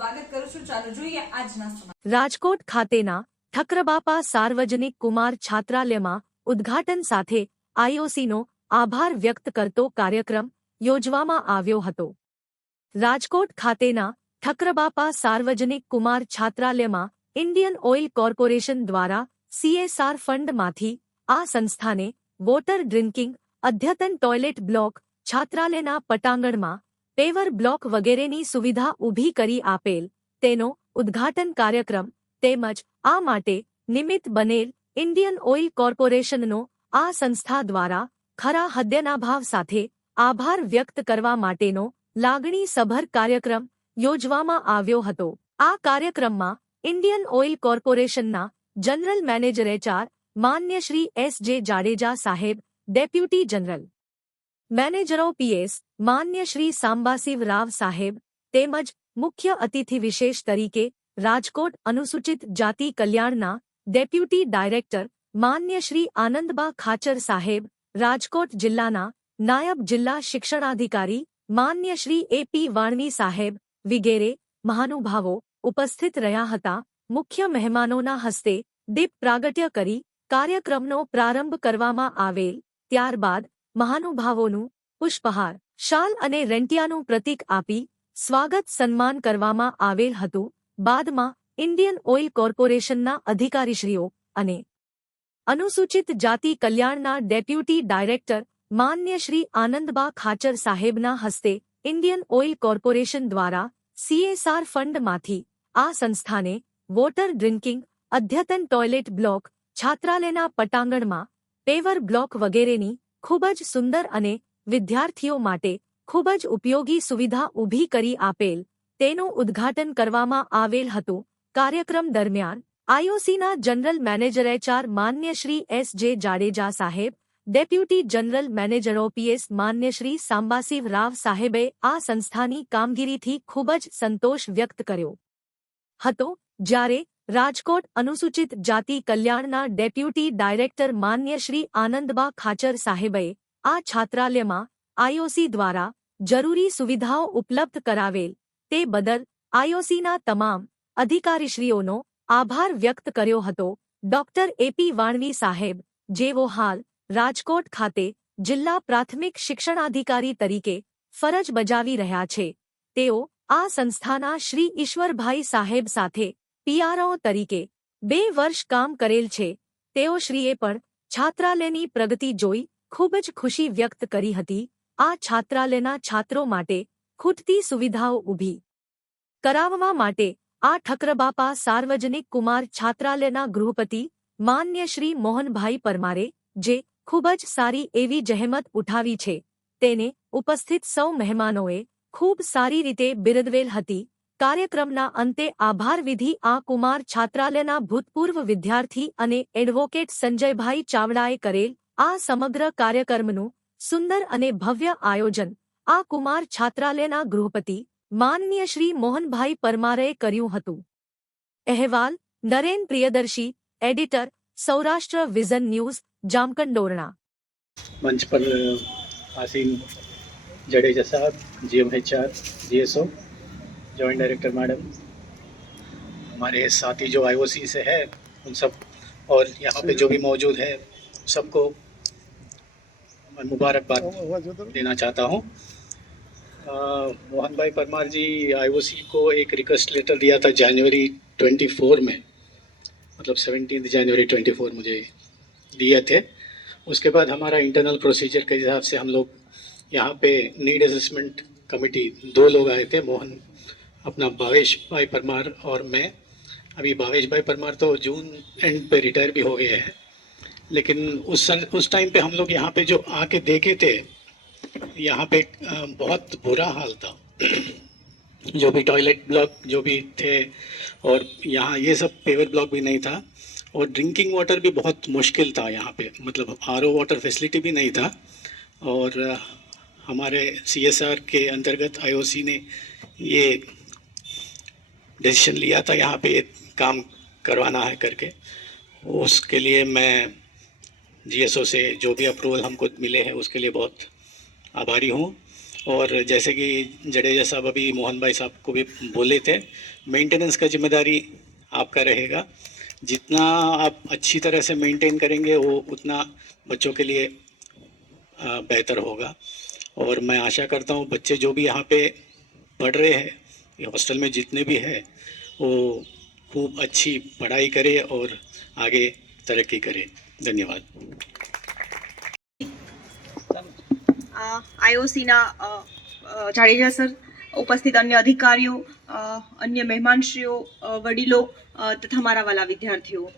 સ્વાગત કરું છું. ચાલો જોઈએ આજના રાજકોટ ખાતેના ઠક્રબાપા સાર્વજનિક કુમાર છાત્રાલયમાં ઉદ્ઘાટન સાથે આઈઓસીનો આભાર વ્યક્ત કરતો કાર્યક્રમ યોજવામાં આવ્યો હતો. રાજકોટ ખાતેના ઠક્રબાપા સાર્વજનિક કુમાર છાત્રાલયમાં ઇન્ડિયન ઓઇલ કોર્પોરેશન દ્વારા સીએસઆર ફંડમાંથી આ સંસ્થાને વોટર ડ્રિન્કિંગ અદ્યતન ટોયલેટ બ્લોક છાત્રાલયના પટાંગણમાં પેવર બ્લોક વગેરેની સુવિધા ઊભી કરી આપેલ તેનો ઉદ્ઘાટન કાર્યક્રમ તેમજ આ માટે નિમિત્ત બનેલ ઇન્ડિયન ઓઇલ કોર્પોરેશનનો આ સંસ્થા દ્વારા ખરા હદ્યના ભાવ સાથે આભાર વ્યક્ત કરવા માટેનો લાગણીસભર કાર્યક્રમ યોજવામાં આવ્યો હતો. આ કાર્યક્રમમાં ઇન્ડિયન ઓઇલ કોર્પોરેશનના જનરલ મેનેજર એચઆર માન્ય શ્રી એસ જે જાડેજા સાહેબ, ડેપ્યુટી જનરલ મેનેજરો પીએસ માન્ય શ્રી સાંબાસિવ રાવ સાહેબ તેમજ મુખ્ય અતિથિ વિશેષ તરીકે રાજકોટ અનુસૂચિત જાતિ કલ્યાણના ડેપ્યુટી ડાયરેક્ટર માન્ય શ્રી આનંદબા ખાચર સાહેબ, રાજકોટ જિલ્લાના નાયબ જિલ્લા શિક્ષણાધિકારી માન્ય શ્રી એપી વાણવી સાહેબ વિગેરે મહાનુભાવો ઉપસ્થિત રહ્યા હતા. મુખ્ય મહેમાનોના હસ્તે દીપ પ્રાગટ્ય કરી કાર્યક્રમનો પ્રારંભ કરવામાં આવેલ. ત્યારબાદ મહાનુભાવોનું પુષ્પહાર. શાલ અને રેન્ટિયાનું પ્રતીક આપી સ્વાગત સન્માન કરવામાં આવેલ હતું. બાદમાં ઇન્ડિયન ઓઇલ કોર્પોરેશનના અધિકારીશ્રીઓ અને અનુસૂચિત જાતિ કલ્યાણના ડેપ્યુટી ડાયરેક્ટર માન્ય શ્રી આનંદબા ખાચર સાહેબના હસ્તે ઇન્ડિયન ઓઇલ કોર્પોરેશન દ્વારા સીએસઆર ફંડમાંથી આ સંસ્થાને વોટર ડ્રિન્કિંગ અદ્યતન ટોયલેટ બ્લોક, છાત્રાલયના પટાંગણમાં પેવર બ્લોક વગેરેની ખૂબ જ સુંદર અને વિદ્યાર્થીઓ માટે ખૂબ જ ઉપયોગી સુવિધા ઊભી કરી આપેલ. તેનું ઉદ્ઘાટન કરવામાં આવેલ હતું. કાર્યક્રમ દરમિયાન આઈઓસીના જનરલ મેનેજર એચઆર માન્ય શ્રી એસ જે જાડેજા સાહેબ, ડેપ્યુટી જનરલ મેનેજર ઓપીએસ માન્ય શ્રી સાંબાસિવ રાવ સાહેબે આ સંસ્થાની કામગીરીથી ખૂબ જ સંતોષ વ્યક્ત કર્યો હતો. જ્યારે રાજકોટ અનુસૂચિત જાતિ કલ્યાણના ડેપ્યુટી ડાયરેક્ટર માન્ય શ્રી આનંદબા ખાચર સાહેબે આ છાત્રાલયમાં આઈઓસી દ્વારા જરૂરી સુવિધાઓ ઉપલબ્ધ કરાવેલ તે બદલ આઈઓસીના તમામ અધિકારીશ્રીઓનો આભાર વ્યક્ત કર્યો હતો. ડોક્ટર એપી વાણવી સાહેબ, જેઓ હાલ રાજકોટ ખાતે જિલ્લા પ્રાથમિક શિક્ષણાધિકારી તરીકે ફરજ બજાવી રહ્યા છે, તેઓ આ સંસ્થાના શ્રી ઈશ્વરભાઈ સાહેબ સાથે પીઆરઓ તરીકે બે વર્ષ કામ કરેલ છે. તેઓ શ્રીએ પણ છાત્રાલયની પ્રગતિ જોઈ ખૂબ જ ખુશી વ્યક્ત કરી હતી. આ છાત્રાલયના છાત્રો માટે ખૂટતી સુવિધાઓ ઊભી કરાવવા માટે આ ઠકરબાપા સાર્વજનિક કુમાર છાત્રાલયના ગૃહપતિ માન્ય શ્રી મોહનભાઈ પરમારે જે ખૂબ જ સારી એવી જહેમત ઉઠાવી છે, તેને ઉપસ્થિત સૌ મહેમાનોએ ખૂબ સારી રીતે બિરદવેલ હતી. કાર્યક્રમના અંતે આભારવિધિ આ કુમાર છાત્રાલયના ભૂતપૂર્વ વિદ્યાર્થી અને એડવોકેટ સંજયભાઈ ચાવડાએ કરેલ આ સમગ્ર કાર્યક્રમનું સુંદર અને ભવ્ય આયોજન આ કુમાર છાત્રાલયના ગૃહપતિ માનનીય શ્રી મોહનભાઈ પરમારે કર્યું હતું. અહેવાલ, Naren Priyadarshi, editor, Saurashtra vision news, Jamkandorna. મંચ પર આસીન જડેજા સાહેબ, GM HR, GSO joint director madam हमारे साथी जो आईओसी से है, उन सब, और यहाँ पे जो भी मौजूद है, सबको मैं मुबारकबाद देना चाहता हूँ। मोहन भाई परमार जी आईओसी को एक रिक्वेस्ट लेटर दिया था जनवरी 24 में। मतलब सेवनटीन जनवरी 24 मुझे दिए थे। उसके बाद हमारा इंटरनल प्रोसीजर के हिसाब से हम लोग यहाँ पे नीड असेसमेंट कमेटी दो लोग आए थे, मोहन अपना भावेश भाई परमार और मैं। अभी भावेश भाई परमार तो जून एंड पे रिटायर भी हो गए हैं। लेकिन उस उस टाइम पे हम लोग यहाँ पे जो आके देखे थे, यहाँ पे बहुत बुरा हाल था। जो भी टॉयलेट ब्लॉक जो भी थे, और यहाँ ये सब पेवर ब्लॉक भी नहीं था। और ड्रिंकिंग वाटर भी बहुत मुश्किल था यहाँ पे। मतलब आरओ वाटर फैसिलिटी भी नहीं था। और हमारे सीएसआर के अंतर्गत आईओसी ने ये डिसीज़न लिया था, यहाँ पे काम करवाना है करके। उसके लिए मैं जीएसओ से जो भी अप्रूवल हमको मिले हैं, उसके लिए बहुत आभारी हूँ। और जैसे कि जडेजा साहब अभी मोहन भाई साहब को भी बोले थे मेंटेनेंस का ज़िम्मेदारी आपका रहेगा। जितना आप अच्छी तरह से मेंटेन करेंगे, वो उतना बच्चों के लिए बेहतर होगा। और मैं आशा करता हूँ बच्चे जो भी यहाँ पे पढ़ रहे हैं हॉस्टल में जितने भी हैं वो खूब अच्छी पढ़ाई करें और आगे तरक्की करें धन्यवाद આઈઓસીના જાડેજા સર ઉપસ્થિત અન્ય અધિકારીઓ અ, અન્ય મહેમાનશ્રીઓ અ, વડીલો અ, તથા મારા વાલા વિદ્યાર્થીઓ અ,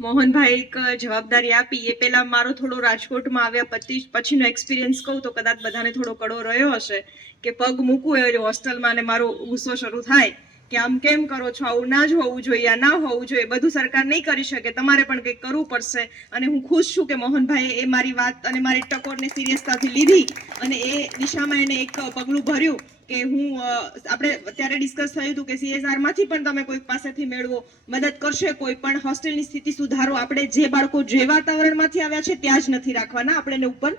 મોહનભાઈ એક જવાબદારી આપી. એ પહેલાં મારો થોડો રાજકોટમાં આવ્યા પછી પછીનો એક્સપિરિયન્સ કહું તો કદાચ બધાને થોડો કડો રહ્યો હશે કે પગ મૂકવું એ હોસ્ટેલમાં અને મારો ગુસ્સો શરૂ થાય. કે આમ કેમ કરો છો? આવું ના જ હોવું જોઈએ, આ ના હોવું જોઈએ, બધું સરકાર નહીં કરી શકે. તમારે પણ કંઈક કરવું પડશે. અને હું ખુશ છું કે મોહનભાઈએ એ મારી વાત અને મારી ટકોરને સિરિયસતાથી લીધી અને એ દિશામાં એને એક પગલું ભર્યું કે હું આપણે અત્યારે ડિસ્કસ થયું હતું કે સીએસઆરમાંથી પણ તમે કોઈ પાસેથી મેળવો, મદદ કરશે કોઈ પણ. હોસ્ટેલની સ્થિતિ સુધારો આપણે જે બાળકો જે વાતાવરણમાંથી આવ્યા છે ત્યાં જ નથી રાખવાના. આપણે એને ઉપર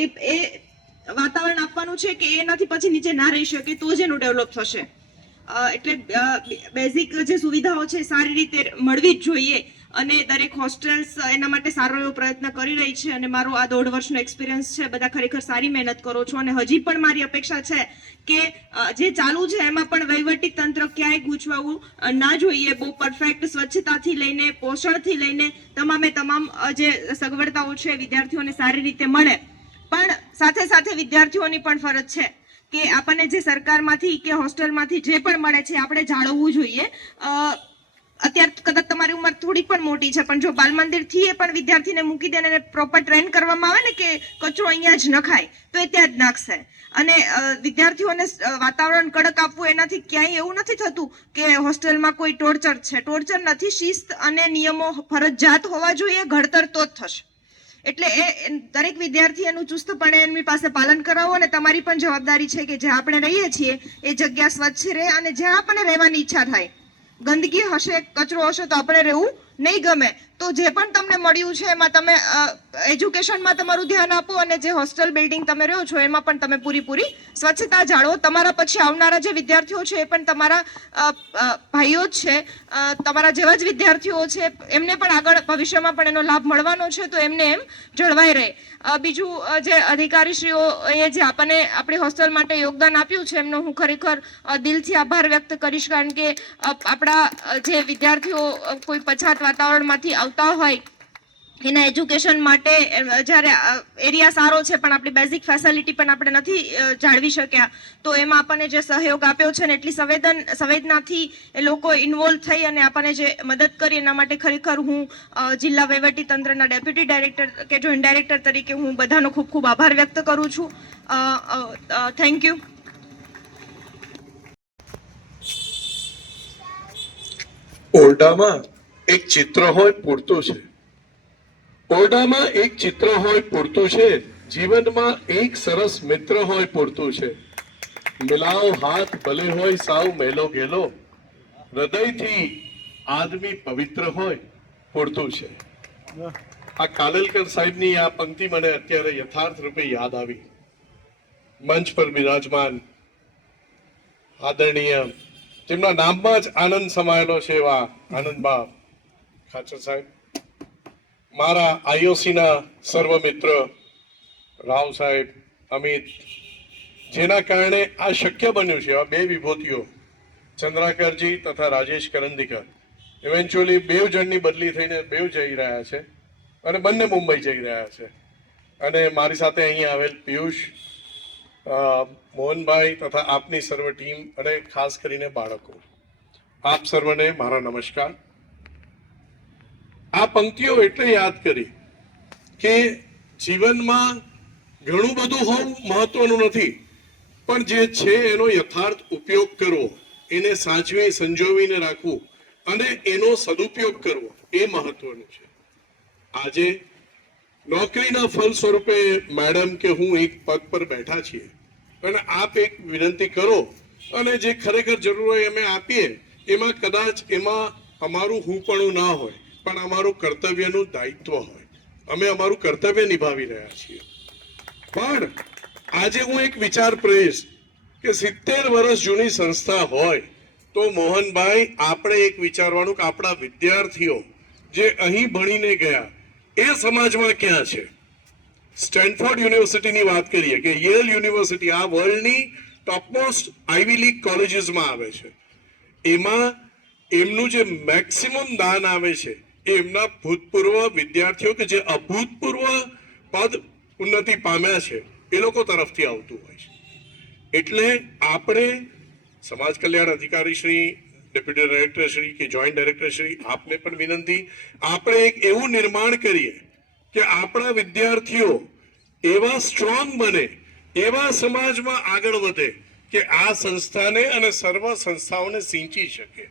એ એ વાતાવરણ આપવાનું છે કે એનાથી પછી નીચે ના રહી શકે તો જ એનું ડેવલપ થશે. એટલે બેઝિક જે સુવિધાઓ છે સારી રીતે મળવી જ જોઈએ અને દરેક હોસ્ટેલ્સ એના માટે સારો એવો પ્રયત્ન કરી રહી છે અને મારો આ દોઢ વર્ષનો એક્સપિરિયન્સ છે, બધા ખરેખર સારી મહેનત કરો છો અને હજી પણ મારી અપેક્ષા છે કે જે ચાલુ છે એમાં પણ વહીવટી તંત્ર ક્યાંય ગૂંચવાવું ના જોઈએ. બહુ પરફેક્ટ સ્વચ્છતાથી લઈને, પોષણથી લઈને તમામે તમામ જે સગવડતાઓ છે વિદ્યાર્થીઓને સારી રીતે મળે. પણ સાથે સાથે વિદ્યાર્થીઓની પણ ફરજ છે કે આપણને જે સરકારમાંથી કે હોસ્ટેલમાંથી જે પણ મળે છે, આપણે જાળવવું જોઈએ. અત્યારે કદાચ તમારી ઉંમર થોડીક પણ મોટી છે, પણ જો બાલ મંદિરથી એ પણ વિદ્યાર્થીને મૂકી દે અને પ્રોપર ટ્રેન કરવામાં આવે ને કે કચરો અહીંયા જ નખાય તો એ ત્યાં જ નાખશે. અને વિદ્યાર્થીઓને વાતાવરણ કડક આપવું એનાથી ક્યાંય એવું નથી થતું કે હોસ્ટેલમાં કોઈ ટોર્ચર છે. ટોર્ચર નથી, શિસ્ત અને નિયમો ફરજિયાત હોવા જોઈએ, ઘડતર તો જ થશે. એટલે એ દરેક વિદ્યાર્થી એનું ચુસ્તપણે એમની પાસે પાલન કરાવો અને તમારી પણ જવાબદારી છે કે જ્યાં આપણે રહીએ છીએ, એ જગ્યા સ્વચ્છ રહે અને જ્યાં આપણને રહેવાની ઈચ્છા થાય. ગંદકી હશે, કચરો હશે તો આપણે રહેવું નહીં ગમે. તો જે પણ તમને મળ્યું છે, એમાં તમે એજ્યુકેશનમાં તમારું ધ્યાન આપો અને જે હોસ્ટેલ બિલ્ડિંગ તમે રહ્યો છો, એમાં પણ તમે પૂરીપૂરી સ્વચ્છતા જાળવો. તમારા પછી આવનારા જે વિદ્યાર્થીઓ છે, એ પણ તમારા ભાઈઓ જ છે. તમારા જેવા જ વિદ્યાર્થીઓ છે, એમને પણ આગળ ભવિષ્યમાં પણ એનો લાભ મળવાનો છે, તો એમને એમ જળવાઈ રહે. બીજું જે અધિકારીશ્રીઓ એ જે આપણને આપણી હોસ્ટેલ માટે યોગદાન આપ્યું છે, એમનો હું ખરેખર દિલથી આભાર વ્યક્ત કરીશ, કારણ કે આપણા જે વિદ્યાર્થીઓ કોઈ પછાત વાતાવરણમાંથી આવતા હોય, એના એજ્યુકેશન માટે જ્યારે એરિયા સારો છે, પણ આપણી બેઝિક ફેસિલિટી પણ આપણે નથી જાળવી શક્યા, તો એમાં આપણને જે સહયોગ આપ્યો છે ને, એટલી સંવેદન, સંવેદનાથી એ લોકો ઇન્વોલ્વ થઈ અને આપણને જે મદદ કરી, એના માટે ખરેખર હું જિલ્લા તંત્રના ડેપ્યુટી ડાયરેક્ટર કે જોઈન્ટ ડાયરેક્ટર તરીકે હું બધાનો ખૂબ ખૂબ આભાર વ્યક્ત કરું છું. થેન્ક યુ ઓરડામાં એક ચિત્ર હોય પૂરતું છે. ઓરડામાં એક ચિત્ર હોય પૂરતું છે. જીવનમાં એક સરસ મિત્ર હોય પૂરતું છે. મિલાવ હાથ ભલે હોય સાવ મેલો ગેલો. હૃદયથી આદમી પવિત્ર હોય પૂરતું છે. આ કાલેલકર સાહેબની આ પંક્તિ મને અત્યારે યથાર્થ રૂપે યાદ આવી. મંચ પર બિરાજમાન, આદરણીય, જેમના નામમાં જ આનંદ સમાયેલો છે એવા આનંદબા ખાચર સાહેબ મારા આઈઓસીના સર્વ મિત્ર રાવ સાહેબ, અમિત, જેના કારણે આ શક્ય બન્યું છે આ બે વિભૂતિઓ, ચંદ્રાકરજી તથા રાજેશ કરંદીકર. ઇવેન્ચ્યુઅલી બેવ જણની બદલી થઈને બેવ જઈ રહ્યા છે અને બંને મુંબઈ જઈ રહ્યા છે. અને મારી સાથે અહીં આવેલ પિયુષ મોહનભાઈ તથા આપની સર્વ ટીમ અને ખાસ કરીને બાળકો. આપ સર્વને મારા નમસ્કાર. આ પંક્તિઓ એટલે યાદ કરી કે જીવનમાં ઘણું બધું હોવું મહત્વનું નથી. પણ જે છે એનો યથાર્થ ઉપયોગ કરવો, એને સાચવી, સંજોવીને રાખવું અને એનો સદુપયોગ કરવો એ મહત્વનું છે. આજે નોકરીના ફળ સ્વરૂપે મેડમ કે હું એક પદ પર બેઠા છીએ અને આપ એક વિનંતી કરો અને જે ખરેખર જરૂર હોય અમે આપીએ, એમાં કદાચ એમાં અમારું હું પણ ના હોય. પણ અમારું કર્તવ્યનું દાયિત્વ હોય. અમે અમારું કર્તવ્ય નિભાવી રહ્યા છીએ. પણ આજે હું એક વિચાર પ્રહીશ કે સિત્તેર વર્ષ જૂની સંસ્થા હોય તો મોહનભાઈ, આપણે એક વિચારવાનું કે આપણા વિદ્યાર્થીઓ જે અહીં ભણીને ગયા, એ સમાજમાં ક્યાં છે? સ્ટેન્ફોર્ડ યુનિવર્સિટીની વાત કરીએ કે યેલ યુનિવર્સિટી આ વર્લ્ડની ટોપમોસ્ટ આઈવી લીગ કોલેજીસમાં આવે છે. એમાં એમનું જે મેક્સિમમ દાન આવે છે એ એમના ભૂતપૂર્વ વિદ્યાર્થીઓ કે જે અભૂતપૂર્વ પદ ઉન્નતિ પામ્યા છે, એ લોકો તરફથી આવતું હોય છે. એટલે આપણે સમાજ કલ્યાણ અધિકારી શ્રી, ડેપ્યુટી ડાયરેક્ટર શ્રી કે જોઈન્ટ ડાયરેક્ટર શ્રી, આપને પણ વિનંતી, આપણે એક એવું નિર્માણ કરીએ કે આપણા વિદ્યાર્થીઓ એવા સ્ટ્રોંગ બને, એવા સમાજમાં આગળ વધે કે આ સંસ્થાને અને સર્વ સંસ્થાઓને સિંચી શકે.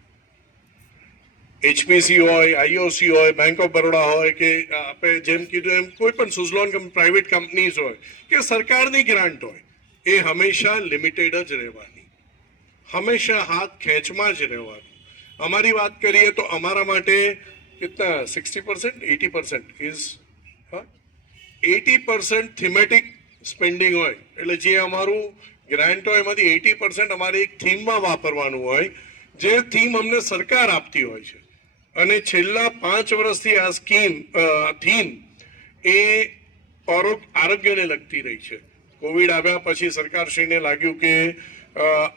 એચપીસી હોય આઈઓસી હોય બેંક ઓફ બરોડા હોય, કે આપણે જેમ કીધું એમ કોઈ પણ સુઝલોન પ્રાઇવેટ કંપનીઝ હોય, કે સરકારની ગ્રાન્ટ હોય, એ હંમેશા લિમિટેડ જ રહેવાની. હંમેશા હાથ ખેંચમાં જ રહેવાનું. અમારી વાત કરીએ તો અમારા માટે કેટલા sixty percent eighty percent is eighty percent thematic spending હોય, એટલે જે અમારું ગ્રાન્ટ હોય, એમાંથી એટી પર્સન્ટ અમારે એક થીમમાં વાપરવાનું હોય, જે થીમ અમને સરકાર આપતી હોય છે. અને છેલ્લા પાંચ વર્ષથી આ સ્કીમ થીમ એ આરોગ્યને લગતી રહી છે. કોવિડ આવ્યા પછી સરકારશ્રીને લાગ્યું કે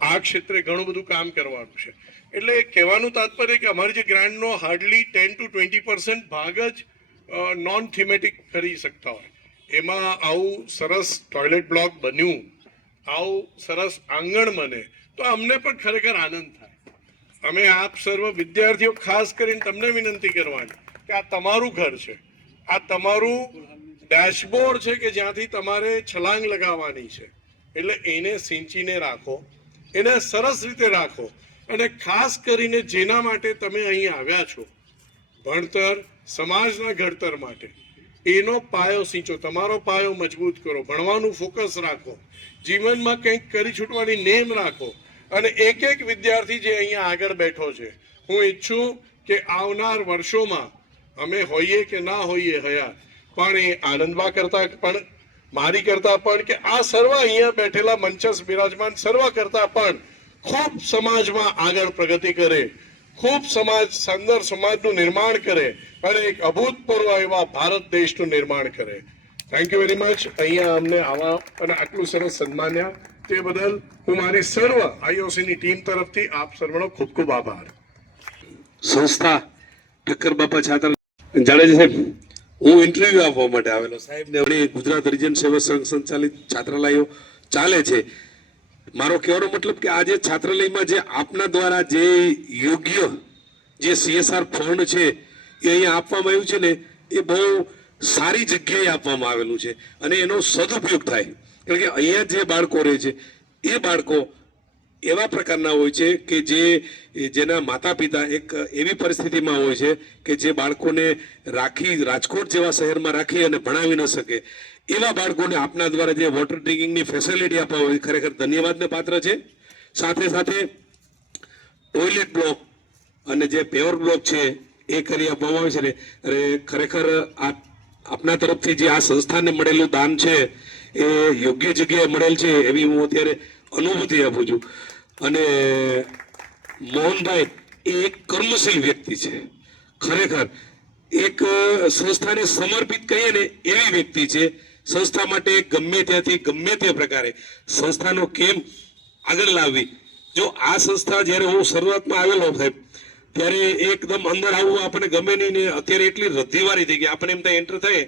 આ ક્ષેત્રે ઘણું બધું કામ કરવાનું છે. એટલે કહેવાનું તાત્પર્ય કે અમારી જે ગ્રાન્ડનો hardly ten to twenty percent ભાગ જ નોન થીમેટિક કરી શકતા હોય. એમાં આવું સરસ ટોયલેટ બ્લોક બન્યું, આવું સરસ આંગણ બને, તો અમને પણ ખરેખર આનંદ થાય. અમે આપ સર્વ વિદ્યાર્થીઓ ખાસ કરીને તમને વિનંતી કરવાની કે આ તમારું ઘર છે. આ તમારું ડેશબોર્ડ છે કે જ્યાંથી તમારે છલાંગ લગાવવાની છે. એટલે એને સિંચીને રાખો, એને સરસ રીતે રાખો અને ખાસ કરીને જેના માટે તમે અહીં આવ્યા છો, ભણતર, સમાજના ઘડતર માટે, એનો પાયો સિંચો, તમારો પાયો મજબૂત કરો, ભણવાનું ફોકસ રાખો, જીવનમાં કંઈક કરી છૂટવાની નેમ રાખો અને એક એક વિદ્યાર્થી જે અહીંયા આગળ બેઠો છે, હું ઈચ્છું કે આવનાર વર્ષોમાં અમે હોઈએ કે ના હોઈએ હયાત પણ એ આનંદમાં કરતા, પણ મારી કરતા પણ કે આ સર્વ અહીંયા બેઠેલા મંચસ બિરાજમાન સર્વ કરતા પણ ખૂબ સમાજમાં આગળ પ્રગતિ કરે, ખૂબ સમાજ, સુંદર સમાજનું નિર્માણ કરે અને એક અભૂતપૂર્વ એવા ભારત દેશનું નિર્માણ કરે. થેન્ક યુ વેરી મચ અહીંયા અમને આવા અને આટલું સરસ સન્માન્યા. તે બદલ હું મારી સર્વ આઈઓસીની ટીમ તરફથી આપ સર્વનો ખૂબ ખૂબ આભાર. સંસ્થા ઠક્કર બાપા છાત્ર જાડેજા સાહેબ, હું ઇન્ટરવ્યુ આપવા માટે આવેલો. સાહેબ ને ગુજરાત હરિજન સેવા સંઘ સંચાલિત છાત્રાલયો ચાલે છે. મારો કહેવાનો મતલબ કે આજે છાત્રાલયમાં જે આપના દ્વારા જે યોગ્ય જે સીએસઆર ફંડ છે, એ અહીંયા આપવામાં આવ્યું છે ને, એ બહુ સારી જગ્યાએ આપવામાં આવેલું છે અને એનો સદુપયોગ થાય. કારણ કે અહીંયા જે બાળકો રહે છે, એ બાળકો એવા પ્રકારના હોય છે કે જે જેના માતા પિતા એક એવી પરિસ્થિતિમાં હોય છે કે જે બાળકોને રાખી, રાજકોટ જેવા શહેરમાં રાખી અને ભણાવી ન શકે. એવા બાળકોને આપના દ્વારા જે વોટર ડ્રિંકિંગની ફેસિલિટી આપવા હોય, ખરેખર ધન્યવાદને પાત્ર છે. સાથે સાથે ટોયલેટ બ્લોક અને જે પેવર બ્લોક છે, એ કરી આપવામાં આવે છે ને. અને ખરેખર આ આપના તરફથી જે આ સંસ્થાને મળેલું દાન છે એ યોગ્ય જગ્યાએ મળેલ છે એવી હું અત્યારે અનુભૂતિ આપું છું. અને મોહનભાઈ, એ એક કર્મશીલ વ્યક્તિ છે. ખરેખર, એક સંસ્થાને સમર્પિત કહીએ ને એવી વ્યક્તિ છે, સંસ્થા માટે ગમે ત્યાંથી ગમે તે પ્રકારે સંસ્થાનો કેમ આગળ લાવવી? જો આ સંસ્થા જ્યારે હું શરૂઆતમાં આવેલો સાહેબ, ત્યારે એકદમ અંદર આવવું આપણને ગમે નહીં ને અત્યારે એટલી રદ્દીવારી થઈ ગઈ. આપણે એમ થાય એન્ટર થાય,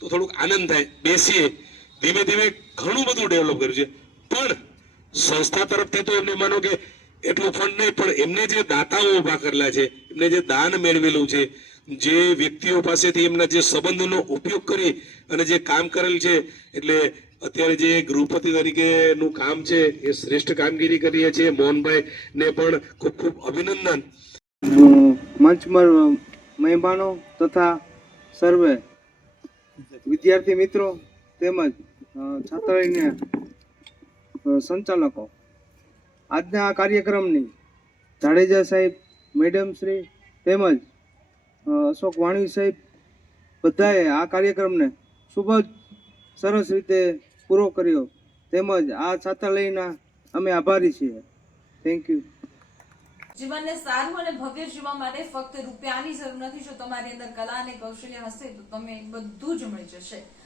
તો થોડુંક આનંદ થાય. બેસીએ. ધીમે ધીમે ઘણું બધું ડેવલપ કર્યું છે. પણ સંસ્થા તરફથી તો એમને માનો કે એટલું ફંડ નહીં, પણ એમને જે દાતાઓ ઊભા કરેલા છે, એમને જે દાન મેળવેલું છે, જે વ્યક્તિઓ પાસેથી એમના જે સંબંધોનો ઉપયોગ કરી અને જે કામ કરેલ છે, એટલે અત્યારે જે ગૃહપતિ તરીકેનું કામ છે, એ શ્રેષ્ઠ કામગીરી કરીએ છીએ મોહનભાઈ ને પણ ખૂબ ખૂબ અભિનંદન. મંચમાં મહેમાનો તથા સર્વે વિદ્યાર્થી મિત્રો તેમજ અ, સંચાલકો. આજના આ કાર્યક્રમની જાડેજા સાહેબ મેડમ શ્રી તેમજ અશોક વાણી સાહેબ બધાએ આ કાર્યક્રમને ખૂબ જ સરસ રીતે પૂરો કર્યો. તેમજ આ છાત્રાલયના અમે આભારી છીએ. થેન્ક યુ જીવનને સારું અને ભવ્ય જીવવા માટે ફક્ત રૂપિયાની જરૂર નથી. જો તમારી અંદર કલા અને કૌશલ્ય હશે તો તમે બધું જ મળી જશે.